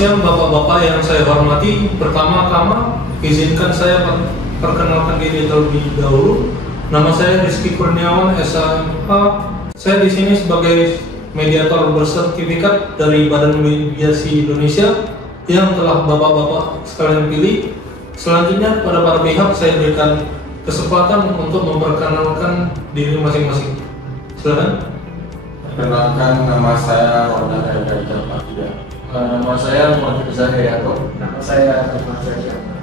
siang Bapak-Bapak yang saya hormati. Pertama-tama izinkan saya perkenalkan diri terlebih dahulu. Nama saya Rizky Kurniawan, SMH. Saya di sini sebagai mediator bersertifikat dari Badan Mediasi Indonesia yang telah Bapak-Bapak sekalian pilih. Selanjutnya pada para pihak saya berikan kesempatan untuk memperkenalkan diri masing-masing. Silakan. Perkenalkan, nama saya Ronald Ega Patria. Nama saya Muhammad Zahiriato. Nama saya Ahmad Zahiriato.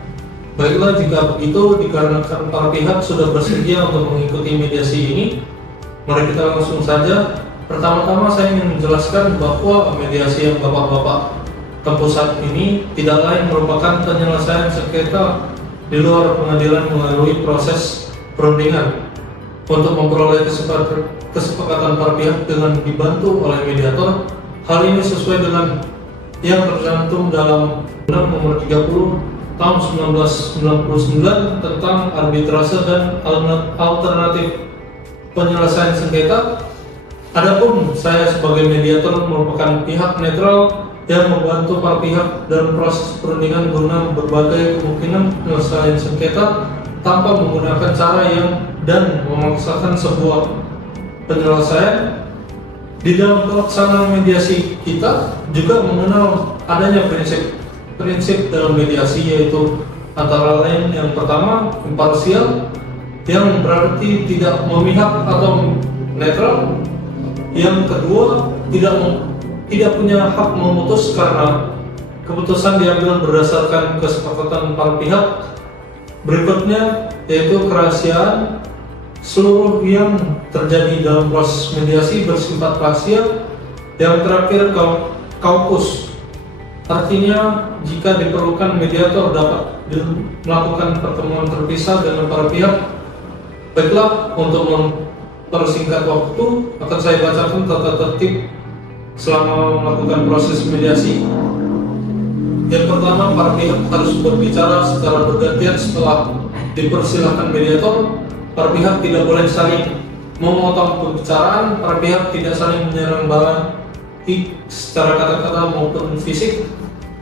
Baiklah, jika begitu dikarenakan para pihak sudah bersedia untuk mengikuti mediasi ini, mari kita langsung saja. Pertama-tama saya ingin menjelaskan bahwa mediasi yang Bapak-Bapak tempuh saat ini tidak lain merupakan penyelesaian sengketa di luar pengadilan melalui proses perundingan untuk memperoleh kesepakatan para pihak dengan dibantu oleh mediator. Hal ini sesuai dengan yang tercantum dalam Undang Nomor 30 Tahun 1999 tentang arbitrase dan alternatif penyelesaian sengketa. Adapun saya sebagai mediator merupakan pihak netral yang membantu para pihak dalam proses perundingan guna berbagai kemungkinan penyelesaian sengketa tanpa menggunakan cara yang dan memaksakan sebuah penyelesaian. Di dalam pelaksanaan mediasi kita juga mengenal adanya prinsip dalam mediasi, yaitu antara lain yang pertama imparsial, yang berarti tidak memihak atau netral. Yang kedua tidak punya hak memutus karena keputusan diambil berdasarkan kesepakatan para pihak. Berikutnya yaitu kerahasiaan. Seluruh yang terjadi dalam proses mediasi bersifat rahasia. Yang terakhir kaukus, artinya jika diperlukan mediator dapat melakukan pertemuan terpisah dengan para pihak. Baiklah, untuk mempersingkat waktu akan saya bacakan tata tertib selama melakukan proses mediasi. Yang pertama, para pihak harus berbicara secara bergantian setelah dipersilahkan mediator. Para pihak tidak boleh saling memotong pembicaraan. Para pihak tidak saling menyerang balik secara kata-kata maupun fisik.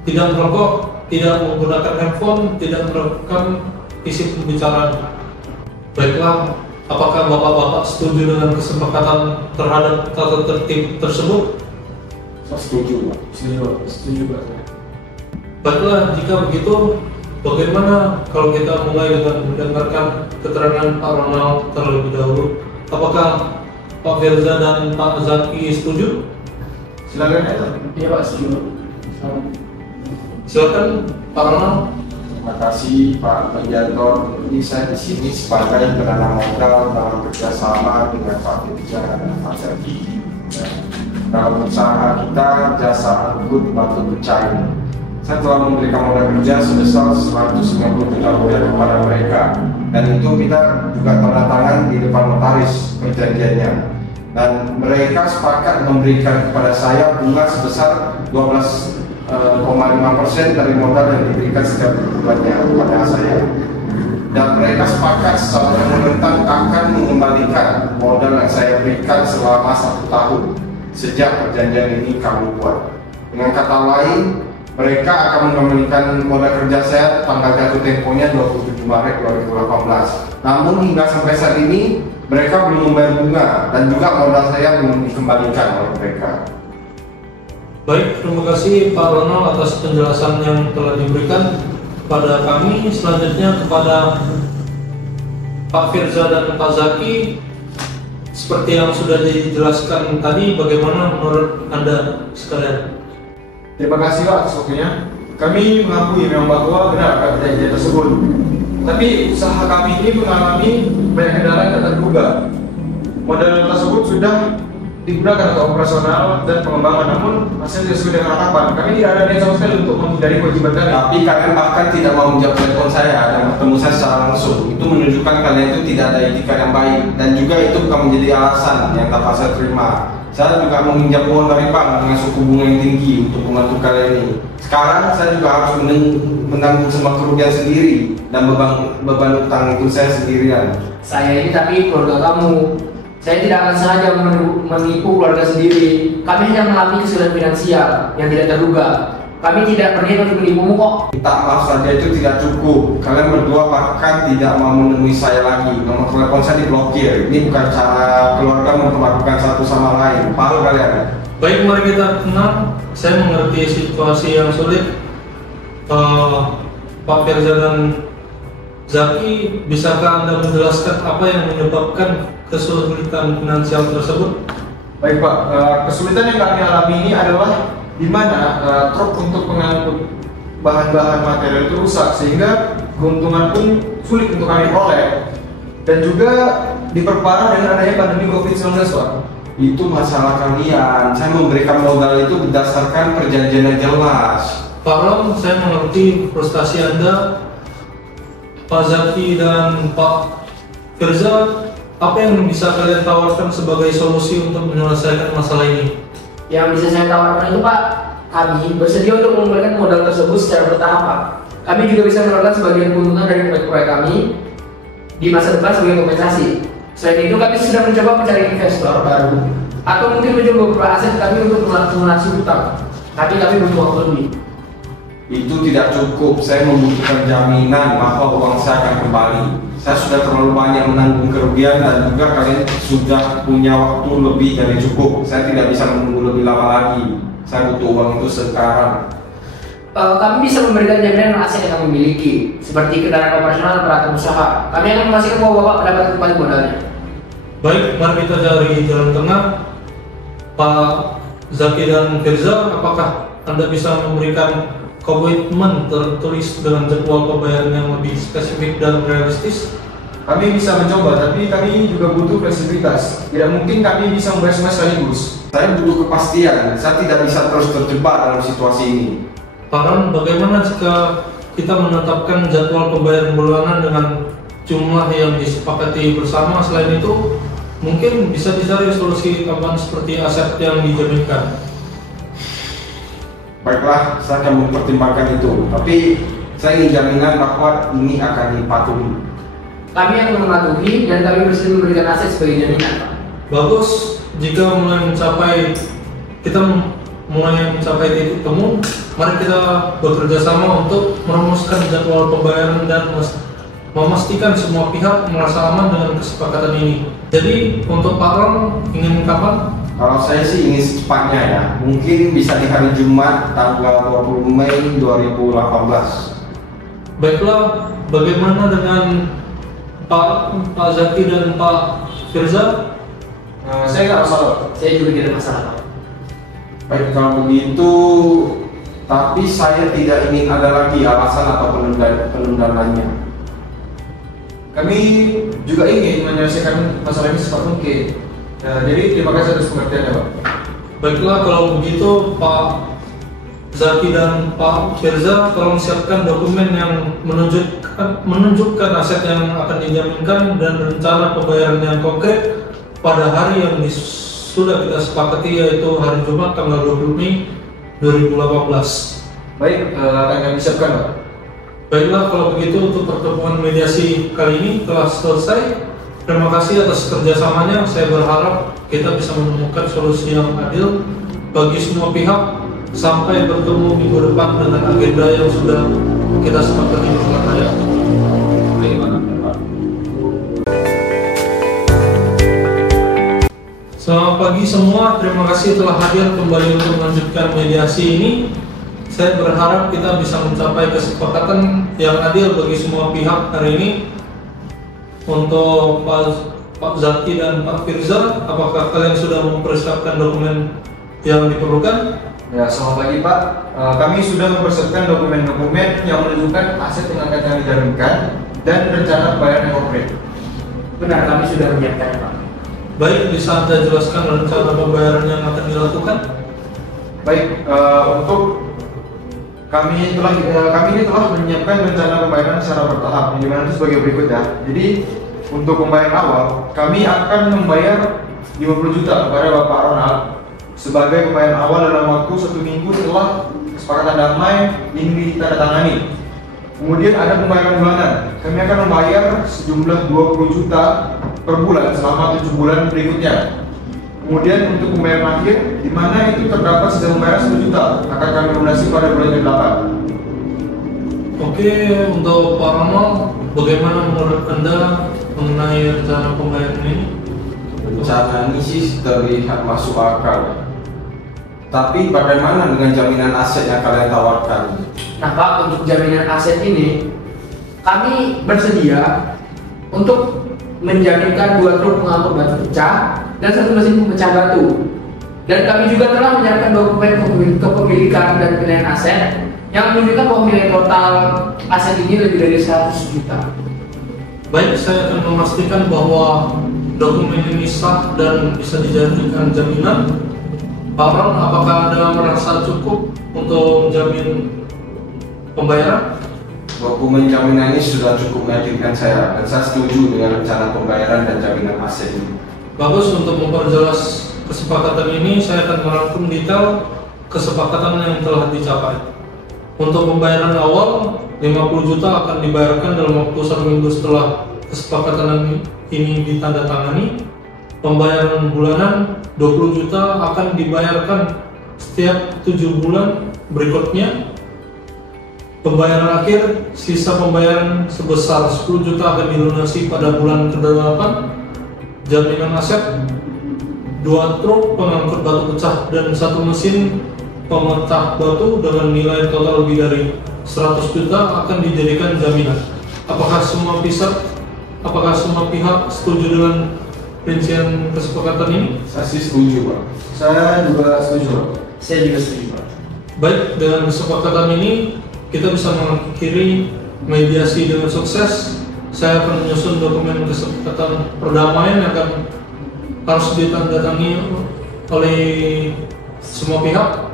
Tidak merokok, tidak menggunakan handphone, tidak merekam isi pembicaraan. Baiklah, apakah Bapak-Bapak setuju dengan kesepakatan terhadap tata tertib tersebut? Setuju, Pak. Setuju, Pak. Baiklah, jika begitu, bagaimana kalau kita mulai dengan mendengarkan keterangan Pak Ronald terlebih dahulu? Apakah Pak Firza dan Pak Zaki setuju? Silakan ya. Iya Pak, setuju. Silakan Pak Ronald. Terima kasih Pak Mediator. Ini saya di sini sebagai penanam modal dalam kerjasama dengan Pak Firza dan Pak Zaki. Dalam usaha kita jasa angkut batu pecah ini, saya telah memberikan modal kerja sebesar 150 juta rupiah kepada mereka, dan itu kita juga tanda tangan di depan notaris perjanjiannya, dan mereka sepakat memberikan kepada saya bunga sebesar 12,5% dari modal yang diberikan setiap bulannya kepada saya, dan mereka sepakat secara menentang akan mengembalikan modal yang saya berikan selama 1 tahun sejak perjanjian ini kami buat. Dengan kata lain, mereka akan mengembalikan modal kerja saya tanggal jatuh temponya 27 Maret 2018. Namun hingga sampai saat ini mereka belum membayar bunga dan juga modal saya belum dikembalikan oleh mereka. Baik, terima kasih Pak Ronald atas penjelasan yang telah diberikan kepada kami. Selanjutnya kepada Pak Firza dan Pak Zaki. Seperti yang sudah dijelaskan tadi, bagaimana menurut Anda sekalian? Terima kasih Pak atas waktunya. Kami mengakui memang bahwa benar perjanjian tersebut. Tapi usaha kami ini mengalami banyak kendala yang tak terduga. Modal tersebut sudah digunakan untuk operasional dan pengembangan, namun hasil tidak sesuai dengan harapan. Kami tidak ada niat sama sekali untuk menghindari kewajiban kami. Tapi kalian bahkan tidak mau menjawab telepon saya dan bertemu saya secara langsung. Itu menunjukkan kalian itu tidak ada etika yang baik, dan juga itu bukan menjadi alasan yang dapat saya terima. Saya juga meminjam uang dari bank dengan suku bunga yang tinggi untuk membantu kalian ini. Sekarang saya juga harus menanggung semua kerugian sendiri dan beban utang itu saya sendirian. Saya ini tapi keluarga kamu. Saya tidak akan saja menipu keluarga sendiri. Kami hanya mengalami kesulitan finansial yang tidak terduga. Kami tidak berniat untuk menipumu kok. Minta maaf saja itu tidak cukup. Kalian berdua bahkan tidak mau menemui saya lagi. Nomor telepon saya diblokir. Ini bukan cara keluarga memperlakukan satu sama lain. Paham kalian? Baik, mari kita tenang. Saya mengerti situasi yang sulit. Pak Firza dan Zaki, bisakah Anda menjelaskan apa yang menyebabkan kesulitan finansial tersebut? Baik Pak, kesulitan yang kami alami ini adalah di mana truk untuk mengangkut bahan-bahan material itu rusak sehingga keuntungan pun sulit untuk kami peroleh, dan juga diperparah dengan adanya pandemi COVID-19 Pak. Itu masalah kalian. Saya memberikan modal itu berdasarkan perjanjian yang jelas. Pak Ram, saya mengerti frustasi Anda. Pak Zaki dan Pak Firza, apa yang bisa kalian tawarkan sebagai solusi untuk menyelesaikan masalah ini? Yang bisa saya tawarkan itu Pak, kami bersedia untuk mengembalikan modal tersebut secara bertahap Pak. Kami juga bisa menawarkan sebagian keuntungan dari proyek-proyek kami di masa depan sebagai kompensasi. Selain itu kami sedang mencoba mencari investor baru atau mungkin mencoba beberapa aset kami untuk melunasi hutang. Tapi kami butuh waktu lebih. Itu tidak cukup. Saya membutuhkan jaminan bahwa uang saya akan kembali. Saya sudah terlalu banyak menanggung kerugian dan juga kalian sudah punya waktu lebih dari cukup. Saya tidak bisa menunggu lebih lama lagi. Saya butuh uang itu sekarang. Kami bisa memberikan jaminan aset yang kami miliki, seperti kendaraan operasional peralatan usaha. Kami akan memastikan bahwa Bapak mendapat kembali modalnya. Baik, mari kita cari jalan tengah. Pak Zaki dan Firza, apakah Anda bisa memberikan komitmen tertulis dengan jadwal pembayaran yang lebih spesifik dan realistis? Kami bisa mencoba, tapi kami juga butuh fleksibilitas. Tidak mungkin kami bisa membayar semua sekaligus. Saya butuh kepastian. Saya tidak bisa terus terjebak dalam situasi ini. Pak Ram, bagaimana jika kita menetapkan jadwal pembayaran bulanan dengan jumlah yang disepakati bersama? Selain itu, mungkin bisa dicari solusi tambahan seperti aset yang dijaminkan. Baiklah, saya akan mempertimbangkan itu. Tapi saya ingin jaminan bahwa ini akan dipatuhi. Kami akan mematuhi dan kami bersedia memberikan aset sebagai jaminan Pak. Bagus, jika kita mulai mencapai titik temu, mari kita bekerja sama untuk merumuskan jadwal pembayaran dan memastikan semua pihak merasa aman dengan kesepakatan ini. Jadi untuk Pak Ram, ingin kapan? Kalau saya sih ingin secepatnya ya. Mungkin bisa di hari Jumat tanggal 20 Mei 2018. Baiklah, bagaimana dengan Pak Zaki dan Pak Firza? Saya nggak masalah. Saya juga tidak masalah Pak. Baik, kalau begitu, tapi saya tidak ingin ada lagi alasan atau penundaan lainnya. Kami juga ingin menyelesaikan masalah ini secepat mungkin. Jadi terima kasih atas pengertiannya Pak. Baiklah, kalau begitu Pak Zaki dan Pak Firza, tolong siapkan dokumen yang menunjukkan aset yang akan dijaminkan dan rencana pembayaran yang konkret pada hari yang sudah kita sepakati, yaitu hari Jumat tanggal 20 Mei 2018. Baik, akan kami siapkan Pak. Baiklah, kalau begitu untuk pertemuan mediasi kali ini telah selesai. Terima kasih atas kerjasamanya. Saya berharap kita bisa menemukan solusi yang adil bagi semua pihak. Sampai bertemu minggu depan dengan agenda yang sudah kita sepakati bersama ya. Selamat pagi semua, terima kasih telah hadir kembali untuk melanjutkan mediasi ini. Saya berharap kita bisa mencapai kesepakatan yang adil bagi semua pihak hari ini. Untuk Pak Zaki dan Pak Firza, apakah kalian sudah mempersiapkan dokumen yang diperlukan? Ya, selamat pagi Pak. Kami sudah mempersiapkan dokumen-dokumen yang menunjukkan aset yang akan kami jaminkan dan rencana pembayaran yang konkret. Benar, kami sudah menyiapkan Pak. Baik, bisa Anda jelaskan rencana pembayaran yang akan dilakukan? Baik, untuk kami ini telah menyiapkan rencana pembayaran secara bertahap, yang dimana itu sebagai berikut ya. Jadi untuk pembayaran awal, kami akan membayar 50 juta kepada Bapak Ronald sebagai pembayaran awal dalam waktu 1 minggu setelah kesepakatan damai ini ditandatangani. Kemudian ada pembayaran bulanan. Kami akan membayar sejumlah 20 juta per bulan selama 7 bulan berikutnya. Kemudian untuk pembayaran akhir, di mana itu terdapat sisa pembayaran 1 juta akan kami lunasi pada bulan ke-8. Oke, untuk Pak Ronald, bagaimana menurut Anda mengenai rencana pembayaran ini? Rencana ini sih terlihat masuk akal. Tapi bagaimana dengan jaminan aset yang kalian tawarkan? Nah Pak, untuk jaminan aset ini kami bersedia untuk menjaminkan 2 truk pengangkut batu pecah dan 1 mesin pemecah batu. Dan kami juga telah menyiapkan dokumen kepemilikan dan penilaian aset yang menunjukkan bahwa nilai total aset ini lebih dari 100 juta. Baik, saya akan memastikan bahwa dokumen ini sah dan bisa dijadikan jaminan. Pak Ron, apakah Anda merasa cukup untuk menjamin pembayaran? Dokumen jaminan ini sudah cukup meyakinkan saya, dan saya setuju dengan rencana pembayaran dan jaminan aset ini. Bagus, untuk memperjelas kesepakatan ini, saya akan merangkum detail kesepakatan yang telah dicapai. Untuk pembayaran awal, 50 juta akan dibayarkan dalam waktu 1 minggu setelah kesepakatan ini ditandatangani. Pembayaran bulanan 20 juta akan dibayarkan setiap 7 bulan berikutnya. Pembayaran akhir, sisa pembayaran sebesar 10 juta akan dilunasi pada bulan ke-8. Jaminan aset, 2 truk pengangkut batu pecah dan 1 mesin pemecah batu dengan nilai total lebih dari 100 juta akan dijadikan jaminan. Apakah semua pihak setuju dengan rincian kesepakatan ini? Saya sih setuju, Pak. Saya juga setuju. Saya juga setuju Pak. Baik, dengan kesepakatan ini kita bisa mengakhiri mediasi dengan sukses. Saya akan menyusun dokumen kesepakatan perdamaian yang harus ditandatangani oleh semua pihak.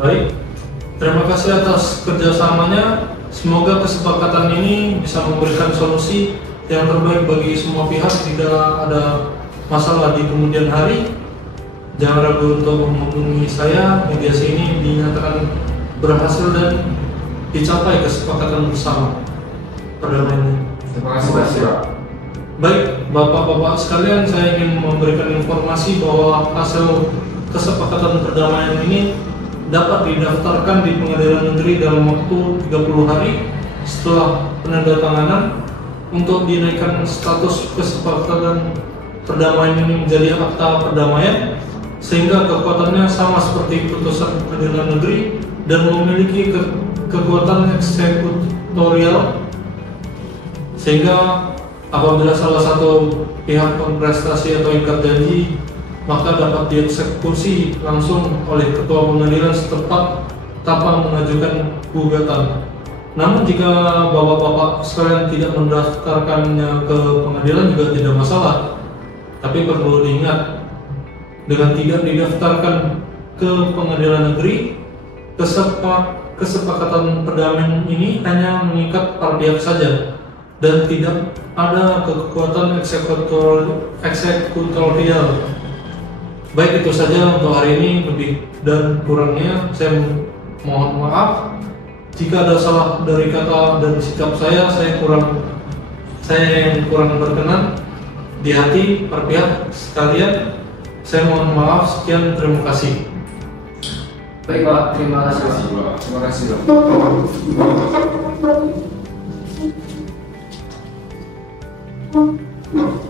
Baik, terima kasih atas kerjasamanya. Semoga kesepakatan ini bisa memberikan solusi yang terbaik bagi semua pihak jika ada masalah di kemudian hari. Jangan ragu untuk menghubungi saya. Mediasi ini dinyatakan berhasil dan dicapai kesepakatan bersama perdamaian. Terima kasih Pak. Baik, Bapak-Bapak sekalian, saya ingin memberikan informasi bahwa hasil kesepakatan perdamaian ini dapat didaftarkan di Pengadilan Negeri dalam waktu 30 hari setelah penandatanganan untuk dinaikkan status kesepakatan perdamaian ini menjadi akta perdamaian, sehingga kekuatannya sama seperti putusan Pengadilan Negeri dan memiliki kekuatan eksekutorial, sehingga apabila salah satu pihak berprestasi atau ingkar janji, maka dapat dieksekusi langsung oleh ketua pengadilan setempat tanpa mengajukan gugatan. Namun jika bapak-bapak sekalian tidak mendaftarkannya ke pengadilan juga tidak masalah. Tapi perlu diingat, dengan tidak didaftarkan ke pengadilan negeri, kesepakatan perdamaian ini hanya mengikat para pihak saja dan tidak ada kekuatan eksekutorial. Baik, itu saja untuk hari ini. Lebih dan kurangnya saya mohon maaf. Jika ada salah dari kata dan sikap saya yang kurang berkenan di hati para pihak sekalian, saya mohon maaf. Sekian, terima kasih. Baik Pak, terima kasih Pak. Terima kasih Pak.